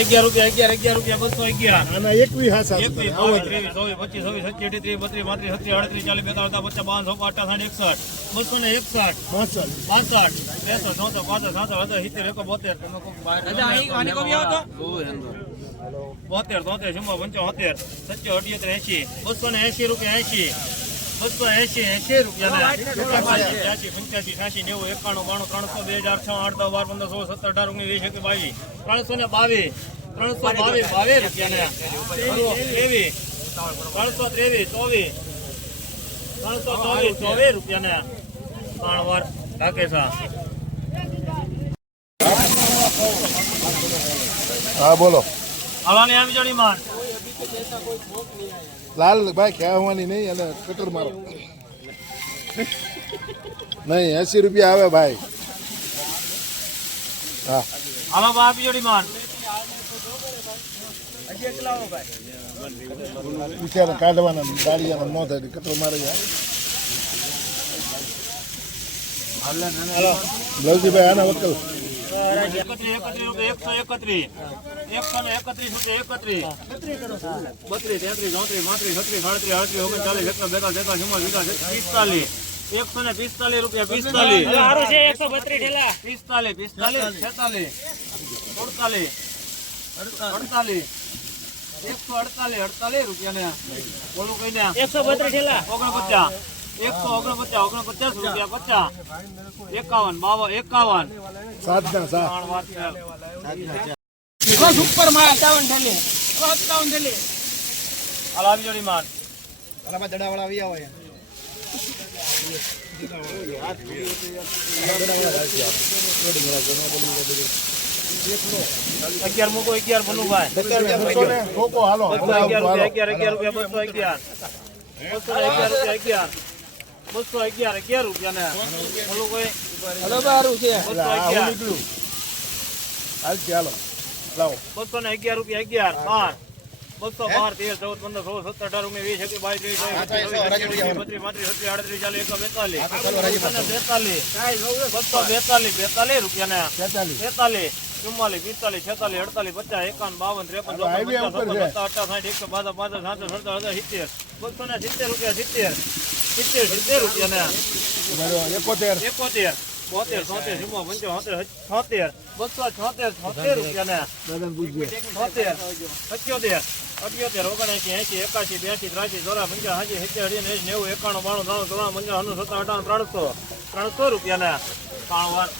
અગિયાર રૂપિયા અગિયાર અગિયાર રૂપિયા બસો અગિયાર. આના એકવી હાસા એકવીસ ત્રેવીસ ચોવીસ પચીસ છવ્વીસ સત્યાવીસ અઠ્યાવીસ બત્રીસ પાંત્રીસ છત્રીસ આડત્રીસ ચાલીસ બેતાળીસ પચાસ બાવન છપ્પન એકસઠ બસો ને એકસઠ પાસઠ સાસઠ અઢાર સિત્તેર એકો બોતેર. તમે કોક બહાર બોતેર તોતેર ચુમ્મા પંચોતેર સત્યો અઠ્યોતેર એસી બસો ને એસી રૂપિયા એસી બસો એસી એસી રૂપિયા પંચ્યાસી નેવું એકાણું બાણું ત્રણસો બે હજાર છ આઠ દસ બાર પંદર સોળ સત્તર અઢાર ઓગણીસ વીસ બાવીસ ત્રણસો ને બાવીસ ત્રણસો બાવીસ બાવીસ રૂપિયા ત્રેવીસ ત્રણસો ત્રેવીસ ચોવીસ ત્રણસો ચોવીસ ચોવીસ રૂપિયા ને ત્રણ વાર ઢાકેસા હા બોલો. હાલાની આવી જોડી માન લાલ ભાઈ કહેવાની નહીં અને કટર મારો. નહીં એસી રૂપિયા આવે ભાઈ. હા. હાલો બા આપી જોડી માન. બિચારા કાઢવાના દાડિયાના મોં થાય કટર મારે લવજીભાઈ આના વકલ એકસો એકત્રીસ એકસો ને એકત્રીસ રૂપિયા એકત્રીસ બત્રીસ તેત્રીસ ચોત્રીસ પાંત્રીસ છત્રીસ સાડત્રીસ અડત્રીસ ઓગણચાલીસ એકસો બેતાલીસ તેતાલીસ ચુમ્માલીસ પિસ્તાલીસ એકસો ને પિસ્તાલીસ રૂપિયા પિસ્તાલીસ પિસ્તાલીસ પિસ્તાલીસ છેતાલીસ સુડતાલીસ અડતાલીસ એકસો અડતાલીસ અડતાલીસ રૂપિયા ને બોલું કઈ ને? એકસો ઓગણપચાસ. એકસો ઓગણપચાસ ઓગણપચાસ રૂપિયા પચાસ. એકાવન બાવન એકાવન. સાત. વાત છે. હાલ આવી જોડી માન અગિયાર મૂકો અગિયાર રૂપિયા અગિયાર અગિયાર રૂપિયા બસો અગિયાર. બસો અગિયાર રૂપિયા અગિયાર. બસો અગિયાર અગિયાર રૂપિયા ને બસો અગિયાર. નીકળ્યું હાલ ચાલો લાવો. બસો ને અગિયાર રૂપિયા અગિયાર બાર. બસો બાર તેર ચૌદ પંદર સોળ સત્તર અઢાર ઓગણીસ વીસ એકવીસ બાવીસ ત્રેવીસ ચોવીસ પચીસ છવ્વીસ બત્રીસ પાંત્રીસ છત્રીસ આડત્રીસ ચાલીસ એકસો બેતાલીસ. બેતાલીસ. બસો બેતાલીસ બેતાલીસ રૂપિયા ને તેતાલીસ ચુમ્માલીસ પિસ્તાલીસ છેતાલીસ અડતાલીસ પચાસ એકાવન બાવન ત્રેપન ચોપન પચાસ ઉપર છપ્પન છે. સાઠ એકસો બાસઠ પાંસઠ સાતસો સત્તર હજાર સિત્તેર. બસો ને સિત્તેર રૂપિયા સિત્તેર. સિત્તેર સિત્તેર રૂપિયા ને એકોતેર. એકોતેર બોતેર ચુમ્મા પંચોતેર છોતેર બસો છોતેર છોતેર રૂપિયા ને છોતેર સત્યોતેર અઠ્યોતેર ઓગણએંસી એંસી એકાસી બ્યાસી ત્રાસી ચોરા પંચાસી સિત્તેર અઢી એંસી નેવું એકાણું બાણું ત્રાણું ત્રણ અઠાવન ત્રણસો. ત્રણસો રૂપિયા ને ત્રણ વાર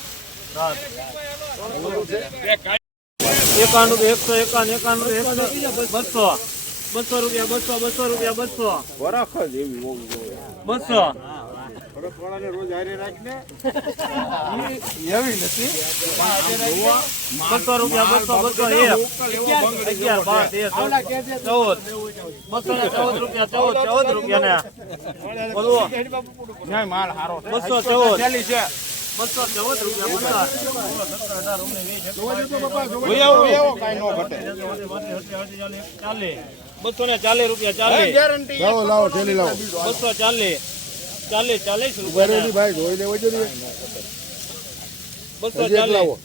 સાત એકાણું એકસો એકાણું એકાણું એકસો બસો. બસો રૂપિયા બસો બસો રૂપિયા બસો. બસો. બસો રૂપિયા બસો બસો એક. અગિયાર બાર તેર ચૌદ બસો ને ચૌદ. રૂપિયા ચૌદ ચૌદ રૂપિયા ને બોલવો. બસો ચૌદ. બસો ચૌદ રૂપિયા ચાલીસ. બસો ને ચાલીસ રૂપિયા ચાલીસ. લાવો લાવો ઠેલી લાવો. બસો ચાલીસ. ચાલીસ ચાલીસ રૂપિયા ભાઈ જોઈ લેવો જોઈએ. બસો ચાલીસ. લાવો.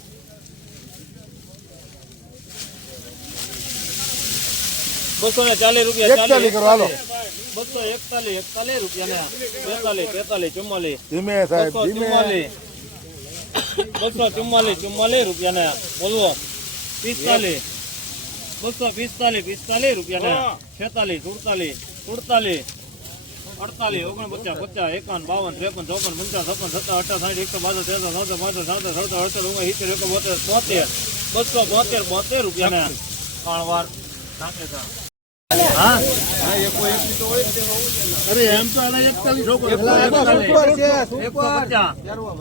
બસો ને ચાલીસ રૂપિયા એકતાલીસ કરો, હાલો. બસો એકતાલીસ એકતાલીસ રૂપિયા ને બેતાલીસ તેતાલીસ ચુમ્માલીસ. ધીમે સાહેબ બસો ધીમે. ચુમ્માલીસ. બસો ચુમ્માલીસ ચુમ્માલીસ રૂપિયા ને બોલવો. પિસ્તાલીસ. બસો પિસ્તાલીસ પિસ્તાલીસ રૂપિયા ને છેતાલીસ સુડતાલીસ સુડતાલીસ અડતાલીસ ઓગણપચાસ પચાસ એકાવન બાવન ત્રેપન ચોપન પંચાવન છપ્પન સત્તર અઠાસ સાઠ એકસો બાસઠ તેરસો ચૌદ પાંચસો સાતસો સડસો અડસઠ ઓગણ સિત્તેર એકો બોતેર બોતેર બસો બોતેર બોતેર રૂપિયા ને ત્રણ વાર હા? અરે એમ તો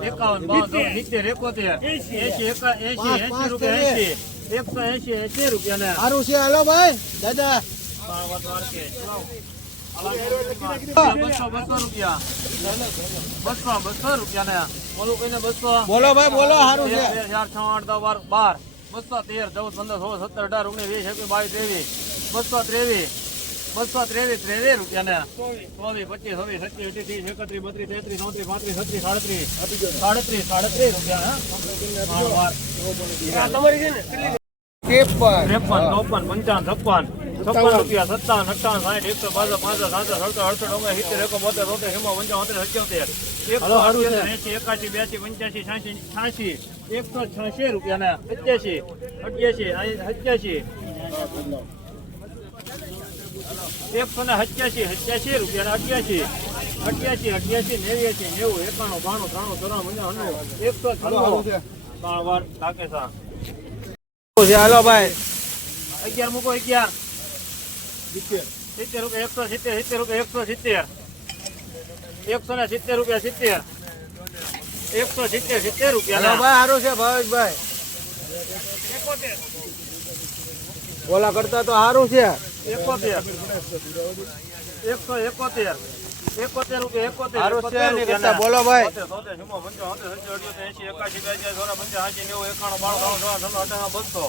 એકાવન બાવન સિત્તેર. એકોતેર એસી એસી એસી રૂપિયા એસી એકસો એસી એસી રૂપિયા ને સારું છે. હાલો ભાઈ. દાદા. બસો બસો રૂપિયા બસો બસો રૂપિયા. ને બોલું કઈને બસો બોલો ભાઈ બોલો સારું છે. ચાર છ આઠ દસ બાર બાર. બસો તેર ચૌદ પંદર સોળ સત્તર અઢાર ઓગણીસ વીસ એકવીસ બાવીસ ત્રેવીસ. બસો ત્રેવીસ. બસો ત્રેવીસ ત્રેવીસ રૂપિયા ને ચોવીસ. પચીસ છવ્વીસ સત્યાવીસ ત્રીસ એકત્રીસ બત્રીસ તેત્રીસ ચોત્રીસ પાંત્રીસ છત્રીસ સાડત્રીસ. સાડત્રીસ સાડત્રીસ રૂપિયા હે? હા, વાર. ત્રેપન. ત્રેપન ચોપન પંચાવન છપ્પન. છપ્પન રૂપિયા સત્તાવન અઠાવન સાઠ એકસો બાસઠ પાંસઠ સાસઠ સડસઠ અડસઠ ઓગણ સિત્તેર એકો બોતેર તોતેર એમાં પંચાવન સત્યોતેર. એકસો અઠ્યોતેર એસી એકાસી બ્યાસી પંચ્યાસી છ્યાસી છ્યાસી. એકસો છ્યાસી રૂપિયાના સત્યાસી અઠ્યાસી સત્યાસી. એકસો ને સત્યાસી સત્યાસી રૂપિયા અગિયાસી અઠ્યાસી અઠ્યાસી નેવ્યાસી નેવું એકાણું બાણું ત્રાણું ત્રણ પંચાણું એકસો છન્નું ત્રણ વાર ઢાકે સા છે હાલો ભાઈ. અગિયાર મૂકો અગિયાર. સિત્તેર. રૂપિયા એકસો સિત્તેર સિત્તેર રૂપિયા એકસો સિત્તેર. એકસો ને સિત્તેર રૂપિયા સિત્તેર. એકસો સિત્તેર સિત્તેર રૂપિયા ભાઈ સારું છે ભાવેશભાઈ ઓલા કરતા તો સારું છે. એકોતેર. એકસો એકોતેર. એકોતેર રૂપિયા બોલો ભાઈ. નેવું, એકાણું, બાણું, ત્રાણું, બસો.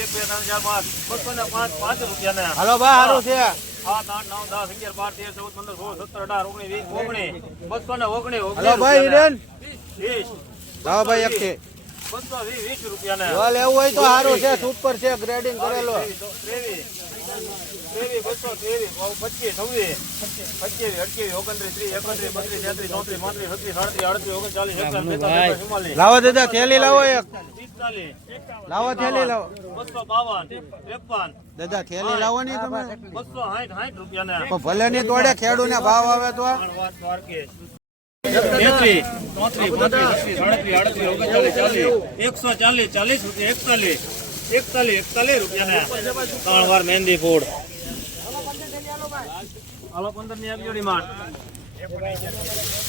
એક બે ત્રણ ચાર પાંચ. બસો ને પાંચ પાંચ રૂપિયા ને હાલો ભાઈ સારું છે. સાત આઠ નવ દસ અગિયાર બાર તેર ચૌદ પંદર સોળ સત્તર અઢાર ઓગણીસ વીસ ઓગણીસ. બસો ને ઓગણીસ હાલો ભાઈ હિરેન વીસ લાવો ભાઈ એક છે બસો વીસ વીસ રૂપિયા ને જો લેવું હોય તો સારું છે સુપર છે ગ્રેડિંગ કરેલો. ત્રેવીસ ત્રેવીસ બસો ત્રેવીસ પચીસ છવ્વીસ. પચીસ અઠ્યાવીસ ઓગણત્રીસ ત્રીસ એકત્રીસ બત્રીસ તેત્રીસ ચોત્રીસ પાંત્રીસ છત્રીસ સાડત્રીસ આડત્રીસ ઓગણચાલીસ એકતાલીસ બેતાલીસ ચુમ્માલીસ. લાવો દાદા થેલી લાવો એક. લાવો થેલી લાવો. બસો બાવન ત્રેપન. દાદા થેલી લાવો નહીં તમે? બસો સાઠ સાઠ રૂપિયા ભલે ની તોડે ખેડૂ ને ભાવ આવે તો? એકસો ચાલીસ ચાલીસ રૂપિયા એકતાલીસ એકતાલીસ એકતાલીસ રૂપિયા ત્રણ વાર મહેંદી ફૂડ. હાલો પંદરની એક જોડી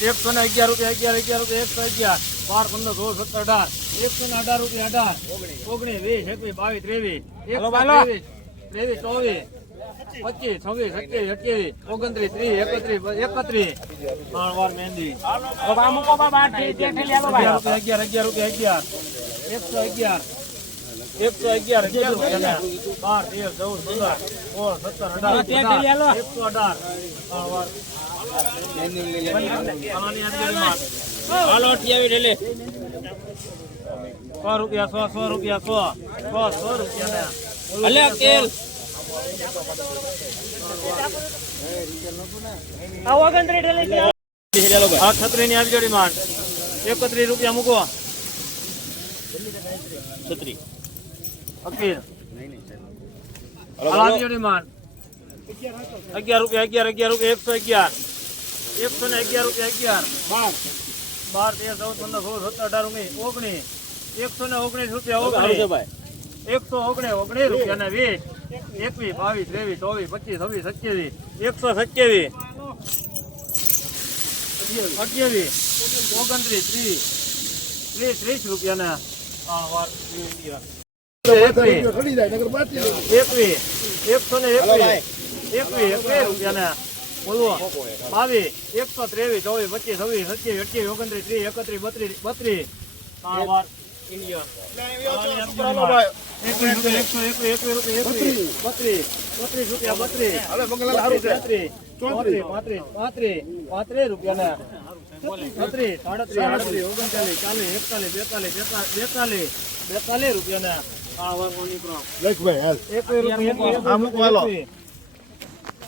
એકસો ને અગિયાર રૂપિયા અગિયાર અગિયાર રૂપિયા એકસો અગિયાર. બાર પંદર સોળ સત્તર અઢાર. એકસો ને અઢાર રૂપિયા અઢાર. ઓગણીસ વીસ એકવીસ બાવીસ ત્રેવીસ. એકસો ત્રેવીસ ત્રેવીસ ચોવીસ. પચીસ છવ્વીસ સત્યાવીસ અઠ્યાવીસ ઓગણત્રીસ ત્રીસ એકત્રીસ એકત્રીસ. ત્રણ વાર મહેંદી. અગિયાર અગિયાર રૂપિયા અગિયાર. એકસો અગિયાર. એકસો અગિયાર અગિયાર બાર તેર ચૌદ પંદર સોળ સત્તર અઢાર એકસો અઢાર. ત્રણ વાર. અગિયારીમાં. સો રૂપિયા સો સો રૂપિયા સો. સો રૂપિયા ને આ છત્રી ની આવી જોડી માંડ. એકત્રીસ રૂપિયા મૂકો. છત્રી અકીર અગિયાર રૂપિયા અગિયાર અગિયાર રૂપિયા એકસો અગિયાર. એકસો ને અગિયાર રૂપિયા અગિયાર. બાર. બાર તેર ચૌદ પંદર સોળ સત્તર અઢાર ઓગણીસ ઓગણીસ. એકસો ને ઓગણીસ રૂપિયા ઓગણીસ. એકસો ઓગણીસ ઓગણીસ રૂપિયા ને વીસ. એકવીસ બાવીસ ત્રેવીસ ચોવીસ પચીસ છવ્વીસ સત્યાવીસ એકસો સત્યાવીસ અઠ્યાવીસ ઓગણત્રીસ ત્રીસ ત્રીસ ત્રીસ રૂપિયા ને એકવીસ. એકવીસ એકસો ને એકવીસ એકવીસ એકવીસ રૂપિયા ને બોલવો બાવીસ એકસો ત્રેવીસ ચોવીસ પચીસ છવ્વીસ સત્યાવીસ અઠ્યાવીસ ઓગણત્રીસ ત્રીસ એકત્રીસ બત્રીસ બત્રીસ બેતાલીસ રૂપિયા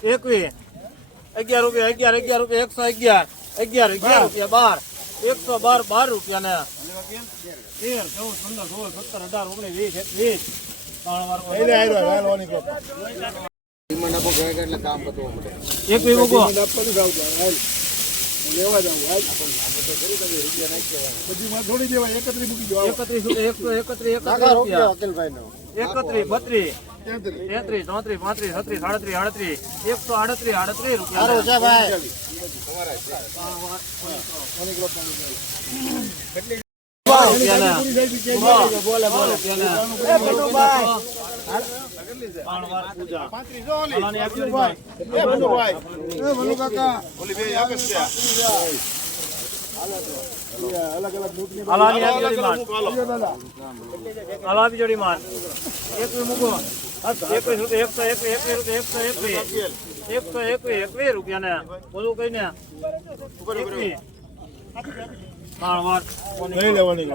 એકવીસ અગિયાર રૂપિયા અગિયાર અગિયાર રૂપિયા એકસો અગિયાર અગિયાર અગિયાર રૂપિયા બાર એકસો બાર બાર રૂપિયા ને તેર ચૌદ પંદર સોળ સત્તર અઢાર ઓગણીસ વીસ એકવીસ. એકત્રીસ બત્રીસ. તેત્રીસ ચોત્રીસ પાંત્રીસ છત્રીસ સાડત્રીસ આડત્રીસ એકસો આડત્રીસ આડત્રીસ રૂપિયા દૂધની જોડી માર. એકવીસ મૂકો. એકવીસ રૂપિયા, એકસો એક એકવીસ રૂપિયા, એકસો એકવીસ. એકસો એકવીસ, એકવીસ રૂપિયાના. બોલું કઈ ને નહીં લેવાની